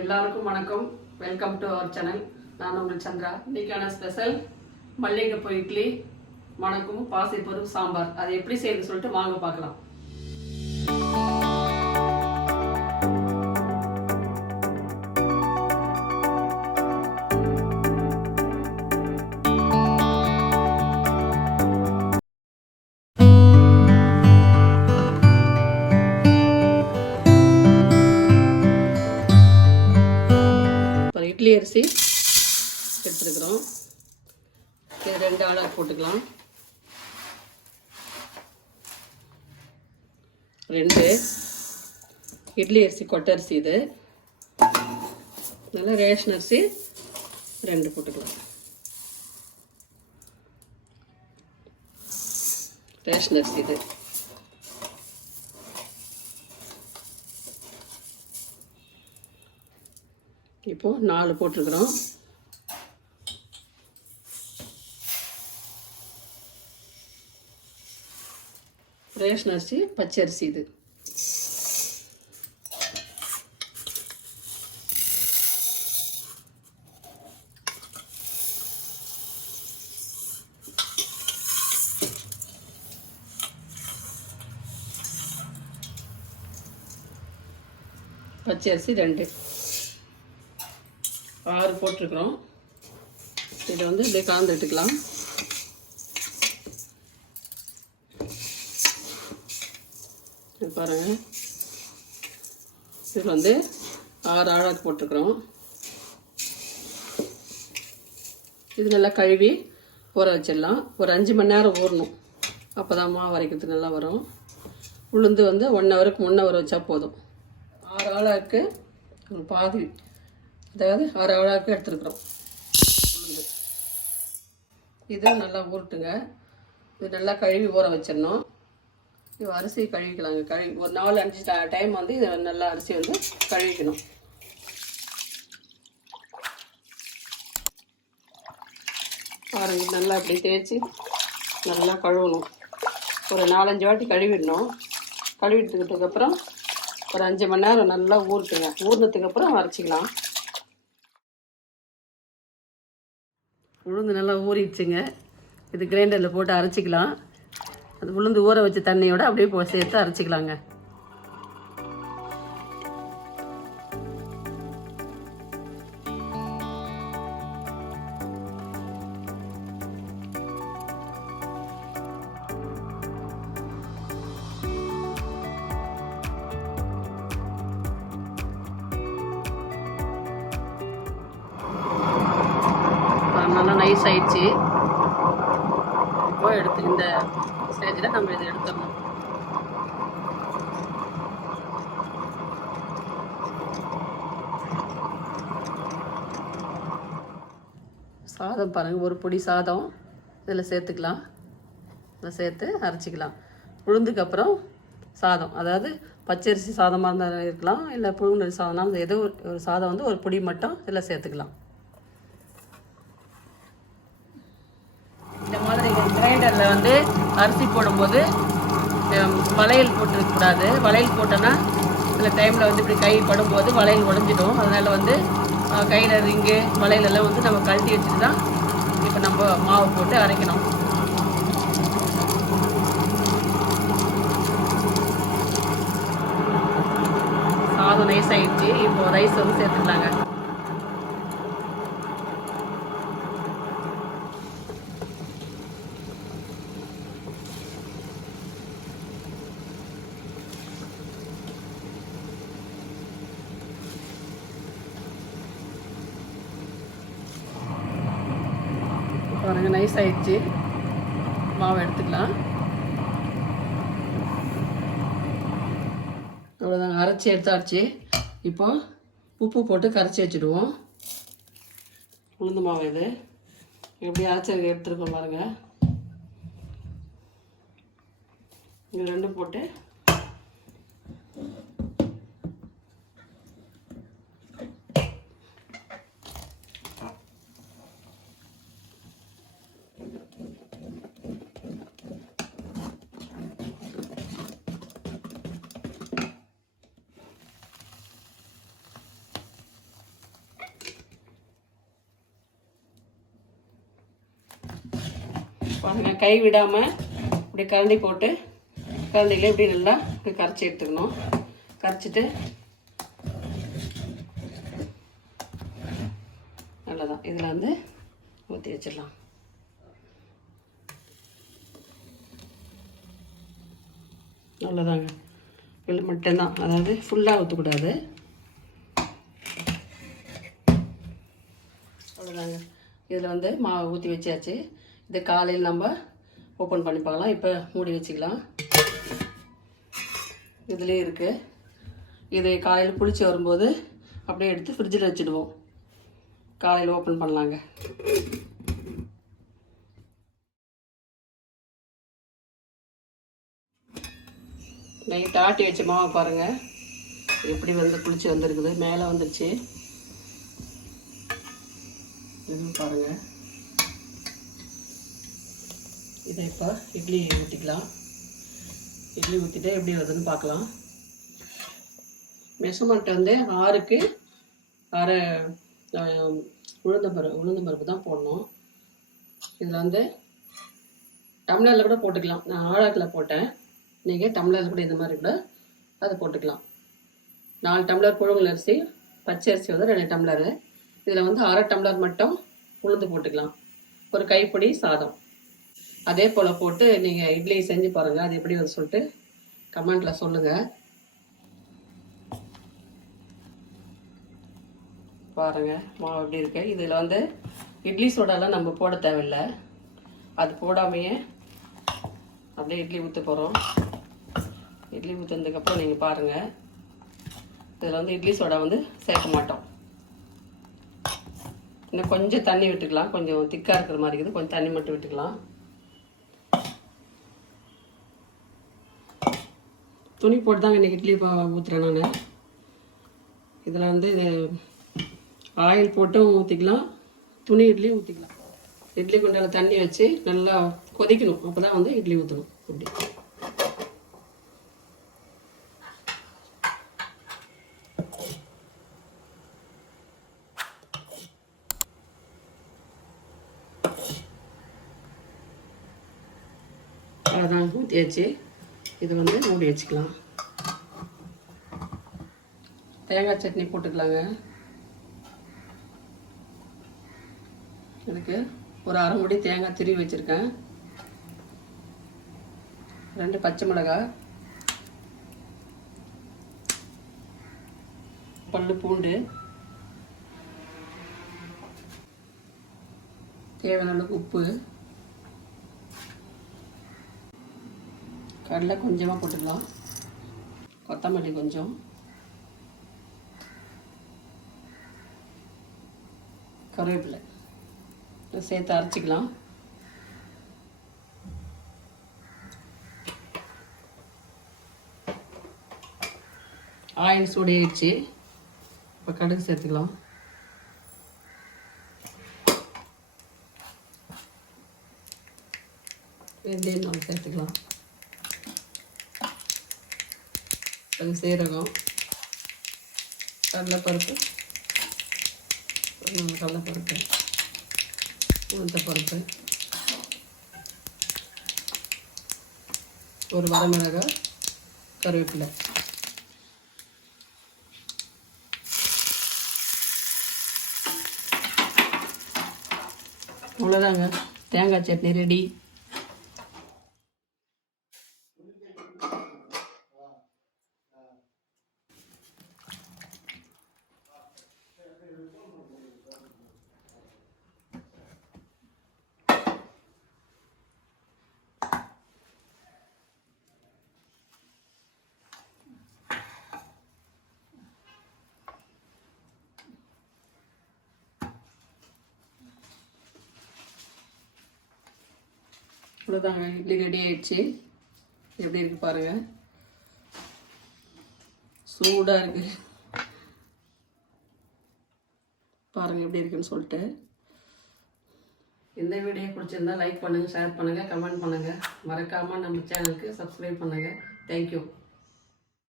எல்லாருக்கும் வணக்கம். Welcome to our channel. நான் உங்கள் சந்திரா. இன்னைக்கான ஸ்பெஷல் மல்லிகைப்பூ இட்லி, மணக்கும் பாசிப்பருப்பு சாம்பார். அதை எப்படி செய்யுதுன்னு சொல்லிட்டு வாங்க பார்க்கலாம். இட்லி அரிசி எடுத்துருக்குறோம். இது 2 ஆளாக போட்டுக்கலாம். 2 இட்லி அரிசி கொட்டரிசி, இது நல்லா ரேஷன் அரிசி 2 போட்டுக்கலாம். ரேஷன் அரிசி இது. இப்போ 4 போட்டிருக்கிறோம். ரேஷன் அரிசி பச்சரிசி இது. பச்சரிசி 2 6 போட்டிருக்கிறோம். இதை வந்து இப்படியே கலந்து விட்டுக்கலாம். பாருங்கள், இது வந்து 6 ஆழாக போட்டிருக்கிறோம். இது நல்லா கழுவி ஊற வச்சிடலாம். ஒரு 5 மணி நேரம் ஊறணும். அப்போ தான் மாவு வரைக்கிறதுக்கு நல்லா வரும். உளுந்து வந்து 1 ஹவருக்கு முன்னே ஊற வச்சா போதும். 6 ஆழாக்கு பாதி, அதாவது 6 ஆழாக்கு எடுத்துருக்குறோம் உளுந்து. இது நல்லா ஊறட்டுங்க. இது நல்லா கழுவி ஊற வச்சிடணும். இது அரிசி கழுவிக்கலாங்க. ஒரு 4-5 டைம் வந்து இதை நல்லா அரிசி வந்து கழுவிக்கணும். பாருங்க, நல்லா அப்படி தேய்ச்சி நல்லா கழுவணும். ஒரு 4-5 வாட்டி கழுவிடணும். கழுவிட்டதுக்கப்புறம் ஒரு 5 மணி நேரம் நல்லா ஊறட்டுங்க. ஊறினதுக்கப்புறம் அரைச்சிக்கலாம். உளுந்து நல்லா ஊறிடுச்சுங்க. இது கிரைண்டரில் போட்டு அரைச்சிக்கலாம். அது உளுந்து ஊற வச்ச தண்ணியோட அப்படியே சேர்த்து அரைச்சிக்கலாங்க. நல்லா நைஸ் ஆயிடுச்சு. இப்போ எடுத்து இந்த ஸ்டேஜில் நம்ம இதை எடுத்துடணும். சாதம் பாருங்கள், ஒரு பொடி சாதம் இதில் சேர்த்துக்கலாம். இதை சேர்த்து அரைச்சிக்கலாம். உளுந்துக்கு அப்புறம் சாதம், அதாவது பச்சரிசி சாதமாக இருந்தாலும் இருக்கலாம், இல்லை புழுங்கல் சாதம்னா ஏதோ ஒரு சாதம் வந்து ஒரு பொடி மட்டும் இதில் சேர்த்துக்கலாம். இந்த மாதிரி கிரைண்டரில் வந்து அரிசி போடும்போது வளையல் போட்டுருக்கக்கூடாது. வளையல் போட்டோன்னா சில டைமில் வந்து இப்படி கை படும்போது வளையல் உடஞ்சிடும். அதனால் வந்து கையில் ரிங்கு வளையலெல்லாம் வந்து நம்ம கழட்டி வச்சுட்டு தான் இப்போ நம்ம மாவு போட்டு அரைக்கணும். சாதம் நைஸ் ஆகிடுச்சு. இப்போ ரைஸ் வந்து சேர்த்துக்கலாங்க. பாருங்கள், நைஸ் ஆயிடுச்சு. மாவு எடுத்துக்கலாம். அவ்வளோதாங்க, அரைச்சி எடுத்தாச்சு. இப்போ உப்பு போட்டு கரைச்சி வச்சுடுவோம். உளுந்து மாவு இது எப்படி அரைச்சி எடுத்துருக்கோம் பாருங்கள். இது 2 போட்டு பாருங்கள், கை விடாமல் இப்படி கரண்டி போட்டு கரண்டியில் இப்படி நல்லா இப்படி கரைச்சி எடுத்துக்கணும். கரைச்சிட்டு நல்லதான் இதில் வந்து ஊற்றி வச்சிடலாம். அவ்வளோதாங்க. இதில் மட்டும்தான், அதாவது ஃபுல்லாக ஊற்றக்கூடாது. அவ்வளோதாங்க. இதில் வந்து மாவு ஊற்றி வச்சாச்சு. இது காலையில் நம்ம ஓப்பன் பண்ணி பார்க்கலாம். இப்போ மூடி வச்சுக்கலாம். இதுலேயே இருக்குது. இது காலையில் புளிச்சு வரும்போது அப்படியே எடுத்து ஃப்ரிட்ஜில் வச்சுடுவோம். காலையில் ஓப்பன் பண்ணலாங்க. நைட் ஆட்டி வச்ச மாவை பாருங்கள் எப்படி வந்து புளிச்சு வந்துருக்குது. மேலே வந்துடுச்சு. இதுவும் பாருங்கள். இதை இப்போ இட்லி ஊற்றிக்கலாம். இட்லி ஊற்றிட்டு எப்படி வருதுன்னு பார்க்கலாம். மெஷர்மெண்ட் வந்து 6க்கு 6 உளுந்தம்பருப்பு தான் போடணும். இதில் வந்து டம்ளரில் கூட போட்டுக்கலாம். நான் ஆழாக்கில் போட்டேன். நீங்கள் டம்ளரில் கூட இந்த மாதிரி கூட அதை போட்டுக்கலாம். 4 டம்ளர் புழுங்கல் அரிசி, பச்சை அரிசி வந்து 2 டம்ளரு. இதில் வந்து 1/2 டம்ளர் மட்டும் உளுந்து போட்டுக்கலாம். ஒரு கைப்பிடி சாதம். அதே போல் போட்டு நீங்கள் இட்லி செஞ்சு பாருங்கள். அது எப்படி வந்து சொல்லிட்டு கமெண்ட்டில் சொல்லுங்கள். பாருங்கள் மாவு எப்படி இருக்கு. இதில் வந்து இட்லி சோடாலாம் நம்ம போட தேவையில்லை. அது போடாமையே அப்படியே இட்லி ஊற்ற போகிறோம். இட்லி ஊற்றுனதுக்கப்புறம் நீங்கள் பாருங்கள். இதில் வந்து இட்லி சோடா வந்து சேர்க்க மாட்டோம். இன்னும் கொஞ்சம் தண்ணி விட்டுக்கலாம். கொஞ்சம் திக்காக இருக்கிற மாதிரி இருக்குது. கொஞ்சம் தண்ணி மட்டும் விட்டுக்கலாம். துணி போட்டு தாங்க இன்றைக்கி இட்லி ஊற்றுறேன் நான். இதில் வந்து ஆயில் போட்டும் ஊற்றிக்கலாம், துணி இட்லி ஊற்றிக்கலாம். இட்லி குண்டால தண்ணி வச்சு நல்லா கொதிக்கணும். அப்போ தான் வந்து இட்லி ஊற்றணும். இப்படி அவ்வளோதான் ஊற்றியாச்சு. இது வந்து மூடி வச்சுக்கலாம். தேங்காய் சட்னி போட்டுக்கலாங்க. எனக்கு ஒரு 1/2 மூடி தேங்காய் திருவி வச்சுருக்கேன். 2 பச்சை மிளகாய், பல்லு பூண்டு, தேவையான அளவுக்கு உப்பு, கடலை கொஞ்சமாக போட்டுக்கலாம், கொத்தமல்லி கொஞ்சம், கருவேப்பிலை சேர்த்து அரைச்சிக்கலாம். ஆயில் சூடாயிடுச்சு. இப்போ கடுகு சேர்த்துக்கலாம். வெந்தயம் நம்ம சேர்த்துக்கலாம். கொஞ்சம் சீரகம், கடலைப்பருப்பு, கடலைப்பருப்பு, உளுந்தப்பருப்பு, ஒரு வரமிளகாய், கருவேப்பிலை. அவ்வளோதாங்க, தேங்காய் சட்னி ரெடி. அவ்வளோதாங்க, இட்லி ரெடி ஆயிடுச்சு. எப்படி இருக்குது பாருங்கள். சூடாக இருக்குது பாருங்கள் எப்படி இருக்குன்னு சொல்லிட்டு. இந்த வீடியோ பிடிச்சிருந்தா லைக் பண்ணுங்கள், ஷேர் பண்ணுங்கள், கமெண்ட் பண்ணுங்கள். மறக்காமல் நம்ம சேனலுக்கு சப்ஸ்கிரைப் பண்ணுங்கள். தேங்க்யூ.